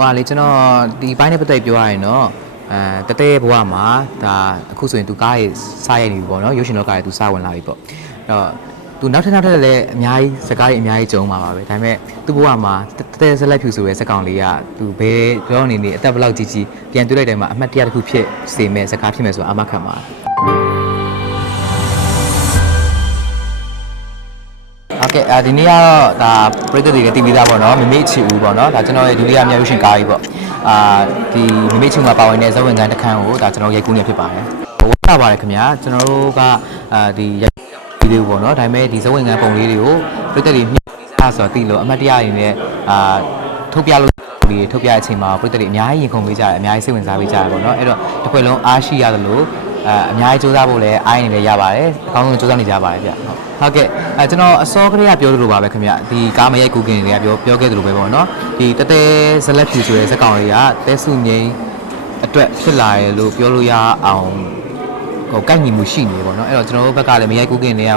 ဟိုကလေကျွန်တော်ဒီဘိုင်းနဲ့ပတ်သက်ပြောရရင်တော့အဲတတဲဘဝမှာဒါအခုဆိုရင်သူကားရေးစားရနေပြီပေါ့နော်ရုပ်ရှင်တော့ကားရေးသူစားဝင်လာပြီပေါ့အဲ့တော့သူနောက်ထပ်နောက်ထပ်လည်းအများကြီးစကားကြီးအများကြီးကြုံမှာပါပဲဒါပေမဲ့သူ့ဘဝမှာတတဲဆက်လက်ဖြူဆိုတဲ့စက်ကောင်လေးကသူဘယ်ကြောနေနေအသက်ဘယ်လောက်ကြီးကြီးပြန်တွေ့လိုက်တယ်မှာအမှတ်တရတစ်ခုဖြစ်စေမဲ့စကားဖြစ်မဲ့ဆိုတာအမခံပါ ကဲ့အဲဒီနေ့ကတော့ဒါပရိသတ်တွေကတည်ပြီးသားပေါ့နော်မမေ့ချီဦးပေါ့နော်ဒါကျွန်တော်ရဲ့ဒုတိယမြောက်ရုပ်ရှင်ကားကြီးပေါ့အာဒီမမေ့ချီဦးမှာပါဝင်တဲ့ဇဝင်ကန်တစ်ခန်းကိုဒါကျွန်တော်ရိုက်ကူးနေဖြစ်ပါတယ်ဝတ်တာပါတယ်ခင်ဗျာကျွန်တော်တို့ကအာဒီရိုက်ဗီဒီယိုပေါ့နော်ဒါပေမဲ့ဒီဇဝင်ကန်ပုံလေးတွေကိုပရိသတ်တွေမြင်စားဆိုတော့တီးလို့အမှတ်တရအနေနဲ့အာထုတ်ပြလို့ဒီထုတ်ပြတဲ့အချိန်မှာပရိသတ်တွေအများကြီးရင်ခုန်ပေးကြတယ်အများကြီးစိတ်ဝင်စားပေးကြတယ်ပေါ့နော်အဲ့တော့တစ်ခွက်လုံးအားရှိရတယ်လို့အဲအများကြီးစူးစမ်းဖို့လည်းအားရနေလည်းရပါတယ်အကောင်းဆုံးစူးစမ်းနေကြပါတယ်ဗျဟုတ် ဟုတ်ကဲ့အဲကျွန်တော်အစောကလေးကပြောသလိုပါပဲခင်ဗျဒီကားမရိုက်ကူကင်တွေကပြောပြောခဲ့သလိုပဲပေါ့နော်ဒီတတဲဇလက်ဖြူဆိုတဲ့ဇက်ကောင်လေးကတဲစုငိမ့်အတွက်ဖြစ်လာရလို့ပြောလို့ရအောင်ဟိုကိုက်ညီမှုရှိနေပေါ့နော်အဲ့တော့ကျွန်တော်တို့ဘက်ကလည်းမရိုက်ကူကင်တွေက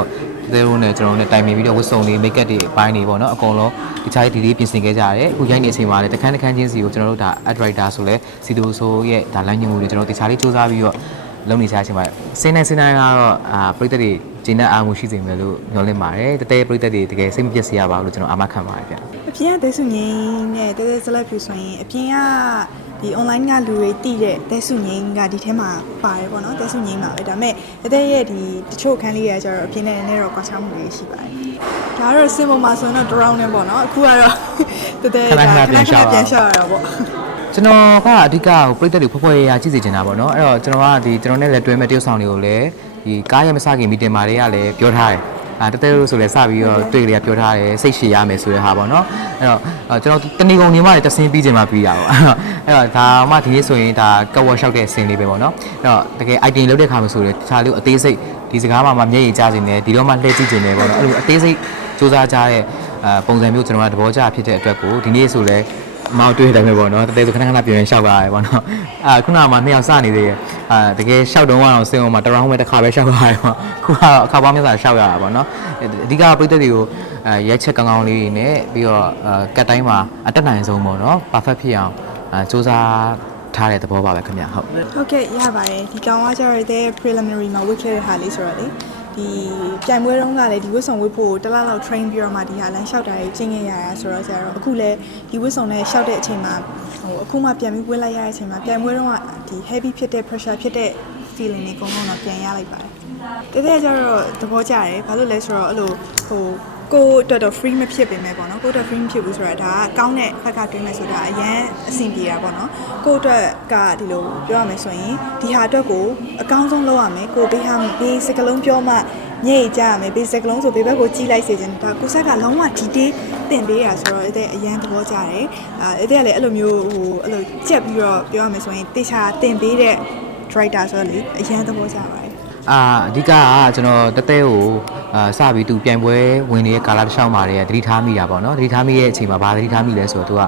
တဲရိုးနဲ့ကျွန်တော်တို့နဲ့တိုင်ပင်ပြီးတော့ဝတ်စုံလေးမိတ်ကပ်တွေအပိုင်းတွေပေါ့နော်အကုန်လုံးဒီခြားဒီလေးပြင်ဆင်ခဲ့ကြရတယ်အခုရိုက်နေအချိန်မှာလည်းတခန်းတခန်းချင်းစီကိုကျွန်တော်တို့ဒါ ad writer ဆိုလဲစီတိုဆိုရဲ့ဒါ line ညမှုတွေကျွန်တော်တို့တခြားလေးစူးစမ်းပြီးတော့လုပ်နေကြတဲ့အချိန်မှာစင်းနေစင်းတိုင်းကတော့အာပရိသတ်တွေ ဂျင်းနဲ့အားမှုရှိစေမယ်လို့ညွှန်လင့်ပါတယ်တတဲပရိသတ်တွေတကယ်စိတ်မပြတ်စေရပါဘူးလို့ကျွန်တော်အာမခံပါတယ်ဗျအပြင်ကတဲဆုငိမ့်နဲ့တဲတဲဇလက်ဖြူဆိုရင်အပြင်ကဒီ online ကလူတွေတည်တဲ့တဲဆုငိမ့်ကဒီထဲမှာပါတယ်ပေါ့နော်တဲဆုငိမ့်ပါပဲဒါပေမဲ့တဲတဲရဲ့ဒီတချို့ခန်းလေးရကျတော့အပြင်နဲ့နည်းနည်းတော့ကွာခြားမှုတွေရှိပါတယ်ဒါကတော့စင်ပေါ်မှာဆိုရင်တော့ drone နဲ့ပေါ့နော်အခုကတော့တဲတဲခဏခဏပြန်ရှောက်ရအောင်ပြန်ရှောက်ရတာပေါ့ကျွန်တော်ကအဓိကဟိုပရိသတ်တွေဖွယ်ဖွယ်ရရကြည့်စေချင်တာပေါ့နော်အဲ့တော့ကျွန်တော်ကဒီကျွန်တော်နဲ့လည်းတွဲမဲ့တရုတ်ဆောင်တွေကိုလည်း ဒီကားရမစခင်မီတင်မာတွေကလည်းပြောထားတယ်အာတတဲလို့ဆိုလဲစပြီးတော့တွေ့ကြရပြောထားတယ်စိတ်ရှည်ရမယ်ဆိုတဲ့ဟာပေါ့နော်အဲ့တော့အဲ့ကျွန်တော်တဏီကုံညီမတွေတဆင်းပြီးချိန်မှာပြီးတာပေါ့အဲ့တော့ဒါမှဒီနေ့ဆိုရင်ဒါကတ်ဝတ်လျှောက်တဲ့ဆင်းလေးပဲပေါ့နော်အဲ့တော့တကယ် item လုပ်တဲ့ခါမှာဆိုရင်တခြားလို့အသေးစိတ်ဒီစကားမှမှမျက်ရည်ကျခြင်းနဲ့ဒီတော့မှလှည့်ကြည့်ခြင်းနဲ့ပေါ့နော်အဲ့လိုအသေးစိတ်စူးစမ်းကြတဲ့အာပုံစံမျိုးကျွန်တော်ကသဘောကျဖြစ်တဲ့အတွက်ကိုဒီနေ့ဆိုလဲ အမောက်တွေ့တယ်ပဲပေါ့နော်တကယ်ဆိုခဏခဏပြောရင်ရှောက်ရတယ်ပေါ့နော်အာခုနကမှနှစ်ယောက်စနေသေးတယ်အာတကယ်ရှောက်တုံးကတော့စင်အောင်မှာတရောင်းပဲတစ်ခါပဲရှောက်ရတယ်ပေါ့ခုကတော့အခါပေါင်းများစွာရှောက်ရတာပေါ့နော်အဓိကပရိသတ်တွေကိုအဲရက်ချက်ကောင်းကောင်းလေးတွေနဲ့ပြီးတော့အဲကတ်တိုင်းမှာအတက်နိုင်ဆုံးပေါ့နော် perfect ဖြစ်အောင်အဲစူးစမ်းထားတဲ့သဘောပါပဲခင်ဗျဟုတ်ဟုတ်ကဲ့ရပါတယ်ဒီကောင်ကကျတော့တဲ့ preliminary မှာဝတ်ခဲ့တဲ့ဟာလေးဆိုတော့လေ ဒီပြိုင်ပွဲတုန်းကလည်းဒီဝတ်ဆောင်ဝတ်ဖို့တစ်လလောက် train ပြီးတော့မှဒီဟာလမ်းလျှောက်တာကြီးကျင့်ခဲ့ရတာဆိုတော့ဆရာတော့အခုလည်းဒီဝတ်ဆောင်နဲ့လျှောက်တဲ့အချိန်မှာဟိုအခုမှပြန်ပြီးဝတ်လိုက်ရတဲ့အချိန်မှာပြိုင်ပွဲတုန်းကဒီ heavy ဖြစ်တဲ့ pressure ဖြစ်တဲ့ feeling တွေအကုန်လုံးတော့ပြန်ရလိုက်ပါတယ်တကယ်ကျတော့သဘောကျတယ်ဘာလို့လဲဆိုတော့အဲ့လိုဟို ကိုယ့်အတွက်တော့ free မဖြစ်ပေမဲ့ပေါ့နော်ကိုယ့်အတွက် free မဖြစ်ဘူးဆိုတာဒါကကောင်းတဲ့ဘက်ကတွင်းမယ်ဆိုတာအရန်အဆင်ပြေတာပေါ့နော်ကိုယ့်အတွက်ကဒီလိုပြောရမယ်ဆိုရင်ဒီဟာအတွက်ကိုအကောင်းဆုံးလုပ်ရမယ်ကိုဘေးဟာဘေးစကလုံးပြောမှညိတ်ကြရမယ်ဘေးစကလုံးဆိုဘေးဘက်ကိုကြီးလိုက်စေချင်ဒါကိုဆက်ကလုံးဝ detail တင်ပေးရဆိုတော့အဲ့တဲ့အရန်သဘောကျတယ်အဲအဲ့တဲ့ကလည်းအဲ့လိုမျိုးဟိုအဲ့လိုကြက်ပြီးတော့ပြောရမယ်ဆိုရင်တေချာတင်ပေးတဲ့ writer ဆိုတော့လေအရန်သဘောကျပါတယ် အာအဓိကကကျွန်တော်တတဲကိုအာစပြီးသူပြိုင်ပွဲဝင်နေတဲ့ကာလာတစ်လျှောက်မှာတည်းကသတိထားမိတာပေါ့နော်သတိထားမိရဲ့အချိန်မှာဘာသတိထားမိလဲဆိုတော့သူက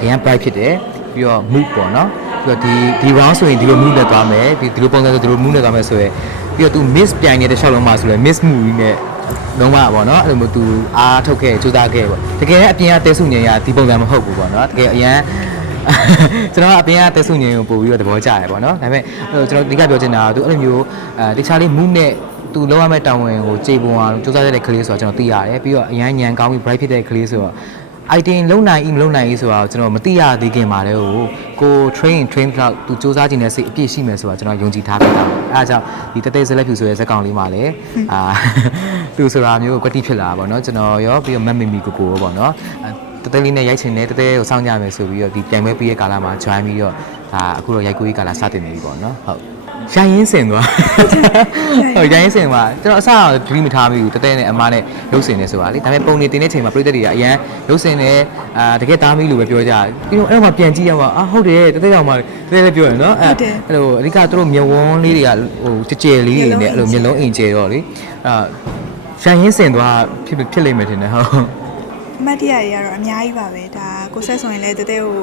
အရန် bright ဖြစ်တယ်ပြီးတော့ move ပေါ့နော်ပြီးတော့ဒီဒီ round ဆိုရင်ဒီလို move နဲ့သွားမယ်ဒီဒီလိုပုံစံဆိုဒီလို move နဲ့သွားမယ်ဆိုရယ်ပြီးတော့သူ miss ပြိုင်နေတဲ့တစ်လျှောက်လုံးမှာဆိုရယ် miss move ကြီးနဲ့လုံးဝပေါ့နော်အဲ့လိုမျိုးသူအားထုတ်ခဲ့စူးစမ်းခဲ့ပေါ့တကယ်အပြင်ကတဲဆုငင်ရဒီပုံစံမဟုတ်ဘူးပေါ့နော်တကယ်အရန် ကျွန်တော်ကအပြင်ကတက်ဆုငင်ကိုပို့ပြီးတော့သဘောကျတယ်ပေါ့နော်ဒါပေမဲ့ဟိုကျွန်တော်အဓိကပြောချင်တာကသူအဲ့လိုမျိုးအဲတခြားလေး move နဲ့သူလောက်ရမယ့်တာဝန်ကိုကြေပွန်အောင်စူးစမ်းရတဲ့ကလေးဆိုတော့ကျွန်တော်သိရတယ်ပြီးတော့အရန်ညံကောင်းပြီး bright ဖြစ်တဲ့ကလေးဆိုတော့ item လုံနိုင်ဤမလုံနိုင်ဤဆိုတော့ကျွန်တော်မသိရသေးခင်ပါလေဟိုကို train train တော့သူစူးစမ်းခြင်းနဲ့စိတ်အပြည့်ရှိမယ်ဆိုတော့ကျွန်တော်ယုံကြည်ထားပြီးသားအဲအားကြောင့်ဒီတသေးစလက်ဖြူဆိုတဲ့ဇက်ကောင်လေးမှာလည်းအာသူဆိုတာမျိုးကွတိဖြစ်လာတာပေါ့နော်ကျွန်တော်ရောပြီးတော့မက်မီမီကိုကိုရောပေါ့နော် တသေးလေးနဲ့ရိုက်ချင်တယ်တသေးကိုစောင့်ကြမယ်ဆိုပြီးတော့ဒီပြိုင်ပွဲပြီးရဲ့ကာလမှာ join ပြီးတော့ဒါအခုတော့ရိုက်ကူးရေးကာလစတင်နေပြီပေါ့နော်ဟုတ်ရရင်စင်သွားဟုတ်ရရင်စင်သွားကျွန်တော်အစတော့ဒရီမထားမိဘူးတသေးနဲ့အမားနဲ့ရုပ်စင်နေဆိုတာလေဒါပေမဲ့ပုံနေတင်တဲ့ချိန်မှာပြည်သက်တွေကအရန်ရုပ်စင်နဲ့အာတကယ်သားမိလို့ပဲပြောကြတယ်ပြီးတော့အဲ့တော့မှပြန်ကြည့်ရမှာအာဟုတ်တယ်တသေးတော့မှတသေးလည်းပြောရနော်အဲ့အဲ့လိုအဓိကသူတို့မျက်ဝန်းလေးတွေကဟိုကြဲကြဲလေးတွေနဲ့အဲ့လိုမျက်လုံးအိမ်ကျဲတော့လေအာရရင်စင်သွားဖြစ်ဖြစ်လိမ့်မယ်ထင်တယ်ဟုတ် အမတ်တရတွေကတော့အများကြီးပါပဲဒါကိုဆက်ဆိုရင်လည်းတတဲကို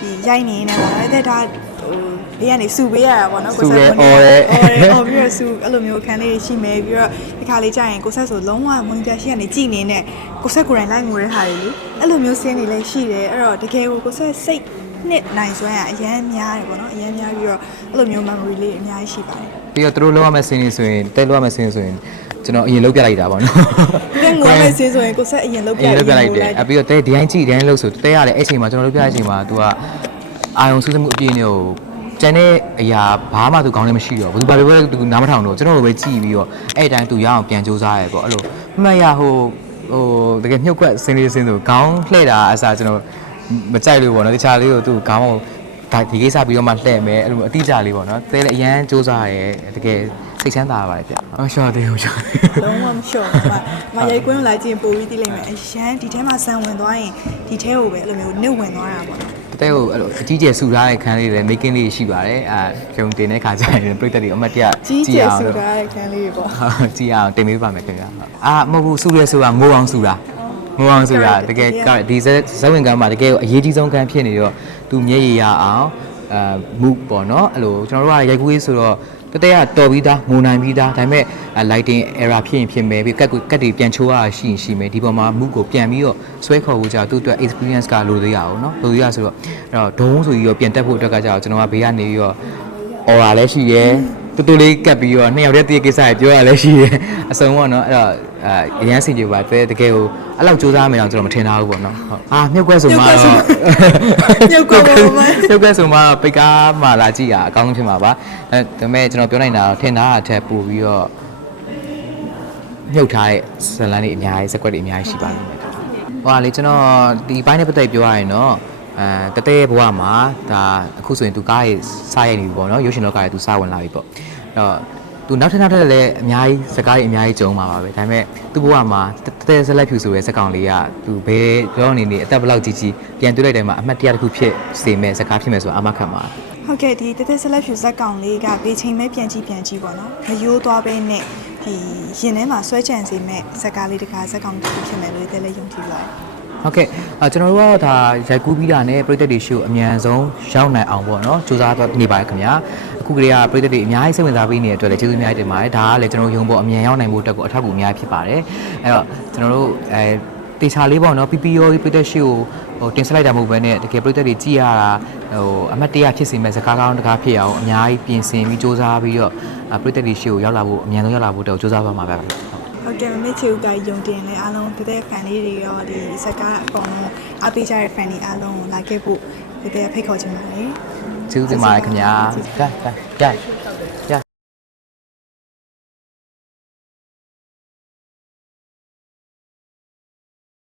ဒီရိုက်နေနေပါတော့တဲ့ဒါဟိုလေးကနေစူပေးရတာပေါ့နော်ကိုဆက်ကိုအော်တယ်အော်ပြီးတော့စူအဲ့လိုမျိုးခံလေးရှိမယ်ပြီးတော့ဒီခါလေးကြာရင်ကိုဆက်ဆိုလုံးဝမွန်ပြရှိကနေကြည်နေနဲ့ကိုဆက်ကိုယ်တိုင်လိုက်ငိုတဲ့ဟာတွေလေအဲ့လိုမျိုးစင်းနေလည်းရှိတယ်အဲ့တော့တကယ်ကိုကိုဆက်စိတ်နှစ်နိုင်စွမ်းကအရန်များတယ်ပေါ့နော်အရန်များပြီးတော့အဲ့လိုမျိုး memory လေးအများကြီးရှိပါတယ်ပြီးတော့သူတို့လောက်ရမယ့်စင်းနေဆိုရင်တဲလောက်ရမယ့်စင်းဆိုရင် ကျွန်တော်အရင်လောက်ပြလိုက်တာပေါ့နော်ကဲငွေမဲ့စင်းဆိုရင်ကိုဆက်အရင်လုပ်ပြအရင်လောက်ပြလိုက်တယ်အပြီးတော့တဲဒီတိုင်းကြည့်ဒီတိုင်းလို့ဆိုတဲရတယ်အဲ့ချိန်မှာကျွန်တော်လောက်ပြတဲ့အချိန်မှာ तू ကအာယုံစူးစမ်းမှုအပြည့်နဲ့ကိုကျန်တဲ့အရာဘာမှသူကောင်းလည်းမရှိတော့ဘူးသူဘာလို့လဲသူနားမထောင်တော့ကျွန်တော်တို့ပဲကြည့်ပြီးတော့အဲ့အတိုင်းသူရအောင်ပြန်စူးစမ်းရဲပေါ့အဲ့လိုမှတ်ရဟိုဟိုတကယ်မြုပ်ကွက်စင်းလေးစင်းဆိုခေါင်းလှဲ့တာအစားကျွန်တော်မကြိုက်လို့ပေါ့နော်တခြားလေးကိုသူခေါင်းကို ဒါဒီကိစ္စပြီးတော့မှလှဲ့မယ်အဲ့လိုအတိအကျလေးပေါ့နော်တဲလည်းအရန်စူးစမ်းရဲတကယ်စိတ်ချမ်းသာပါတယ်ဗျ။အော်ရှော့သေးဘူးရှော့လုံးဝမလျှော့ဘူး။မရိုက်ကွင်းကိုလိုက်ကြည့်ရင်ပိုပြီးသိလိမ့်မယ်။အရန်ဒီထဲမှာဇန်ဝင်သွားရင်ဒီထဲကိုပဲအဲ့လိုမျိုးနစ်ဝင်သွားတာပေါ့နော်တတဲကိုအဲ့လိုအကြီးကျယ်ဆူထားတဲ့ခန်းလေးတွေ making လေးရှိပါတယ်အဲရုံတင်တဲ့ခါကျရင်ပြိတ္တတွေအမတ်တရ။ကြီးကျယ်ဆူလို့ထားတဲ့ခန်းလေးတွေပေါ့ဟုတ်ကြည့်အောင်တင်ပေးပါမယ်ခင်ဗျာအာမဟုတ်ဘူးဆူရဲဆိုတာငိုအောင်ဆူတာ ငိုအောင်ဆူတာတကယ်ကဒီဇက်ဇက်ဝင်ကမ်းမှာတကယ်ကိုအရေးကြီးဆုံးခန်းဖြစ်နေတော့သူမျက်ရည်ရအောင်အာမူပေါ့နော်အဲ့လိုကျွန်တော်တို့ကရိုက်ကူးရေးဆိုတော့တတဲကတော်ပြီးသားငိုနိုင်ပြီးသားဒါပေမဲ့ lighting error ဖြစ်ရင်ဖြစ်မယ်ပြီးကတ်ကတ်တွေပြန်ချိုးရရှိရင်ရှိမယ်ဒီပေါ်မှာမူကိုပြန်ပြီးတော့ဆွဲခေါ်ဖို့ကြာသူ့အတွက် experience ကလိုသေးရအောင်နော်လိုသေးရဆိုတော့အဲ့တော့ဒုံးဆိုပြီးတော့ပြန်တက်ဖို့အတွက်ကကြာကျွန်တော်ကဘေးကနေပြီးတော့ aura လည်းရှိရဲတူတူလေးကပ်ပြီးတော့နှစ်ယောက်တည်းတည့်ကိစ္စတွေပြောရလည်းရှိရဲအစုံပေါ့နော်အဲ့တော့ အဲအရန်စင်ကြပါတကယ်ကိုအဲ့လောက်စူးစမ်းမယ်အောင်ကျွန်တော်မထင်ထားဘူးပေါ့နော်ဟုတ်အာမြုပ်ကွက်ဆိုမှတော့မြုပ်ကွက်ပါပါမယ်မြုပ်ကွက်ဆိုမှတော့ပိတ်ကားမှလာကြည့်ရအကောင်းဆုံးဖြစ်မှာပါအဲဒါပေမဲ့ကျွန်တော်ပြောနိုင်တာတော့ထင်တာအထက်ပို့ပြီးတော့မြုပ်ထားတဲ့ဇလန်တွေအများကြီးစကွက်တွေအများကြီးရှိပါလိမ့်မယ်ဟိုကလေကျွန်တော်ဒီဘိုင်းနဲ့ပတ်သက်ပြောရရင်တော့အဲတတဲဘဝမှာဒါအခုဆိုရင်သူကားရေးစားရိုက်နေပြီပေါ့နော်ရုပ်ရှင်လောကရဲ့သူစားဝင်လာပြီပေါ့အဲ့တော့ သူနောက်ထပ်နောက်ထပ်လည်းအများကြီးစကားတွေအများကြီးကြုံမှာပါပဲဒါပေမဲ့သူ့ဘဝမှာတတဲဆက်လက်ဖြူဆိုတဲ့စကောင်လေးကသူဘယ်ပြောနေနေအသက်ဘယ်လောက်ကြီးကြီးပြန်တွေ့လိုက်တယ်မှာအမှတ်တရတစ်ခုဖြစ်စေမဲ့စကားဖြစ်မယ်ဆိုတော့အမခတ်မှာ။ဟုတ်ကဲ့ဒီတသက်ဆက်လက်ဖြူဇက်ကောင်လေးကဘေးချိန်မဲ့ပြန်ကြည့်ပြန်ကြည့်ပေါ့နော်။မယိုးသွားပဲနဲ့ဒီရင်ထဲမှာဆွဲချန်စေမဲ့ဇက်ကားလေးတကားဇက်ကောင်တစ်ခုဖြစ်မယ်လို့တည်းလည်းယုံကြည်ပါတယ်။ ဟုတ်ကဲ့အဲကျွန်တော်တို့ကတော့ဒါရိုက်ကူးပြီးတာနဲ့ပြည်သက်တွေရှိကိုအမြန်ဆုံးရောက်နိုင်အောင်ပေါ့နော်စူးစမ်းတော့နေပါတယ်ခင်ဗျာအခုကလေးကပြည်သက်တွေအများကြီးစိတ်ဝင်စားပြီးနေတဲ့အတွက်လည်းကျေးဇူးအများကြီးတင်ပါတယ်ဒါကလည်းကျွန်တော်တို့ရုံပေါ်အမြန်ရောက်နိုင်ဖို့အတွက်ကိုအထောက်အကူအများကြီးဖြစ်ပါတယ်အဲတော့ကျွန်တော်တို့အဲတေချာလေးပေါ့နော် PPO ပြည်သက်ရှိကိုဟိုတင်ဆက်လိုက်တာမဟုတ်ဘဲနဲ့တကယ်ပြည်သက်တွေကြည်ရတာဟိုအမတ်တရဖြစ်စေမဲ့စကားကောင်းတကားဖြစ်အောင်အများကြီးပြင်ဆင်ပြီးစူးစမ်းပြီးတော့ပြည်သက်တွေရှိကိုရောက်လာဖို့အမြန်ဆုံးရောက်လာဖို့အတွက်စူးစမ်းပါမှာပဲ ဟုတ်ဟုတ်ကဲ့မမေချေဦးကယုံတင်လဲအားလုံးတတဲ့ fan လေးတွေရောဒီဇက်ကားအကုန်လုံးအားပေးကြတဲ့ fan တွေအားလုံးကိုလာခဲ့ဖို့တတဲ့ဖိတ်ခေါ်ချင်ပါတယ်ကျေးဇူးတင်ပါတယ်ခင်ဗျာကျေးဇူးရရရရ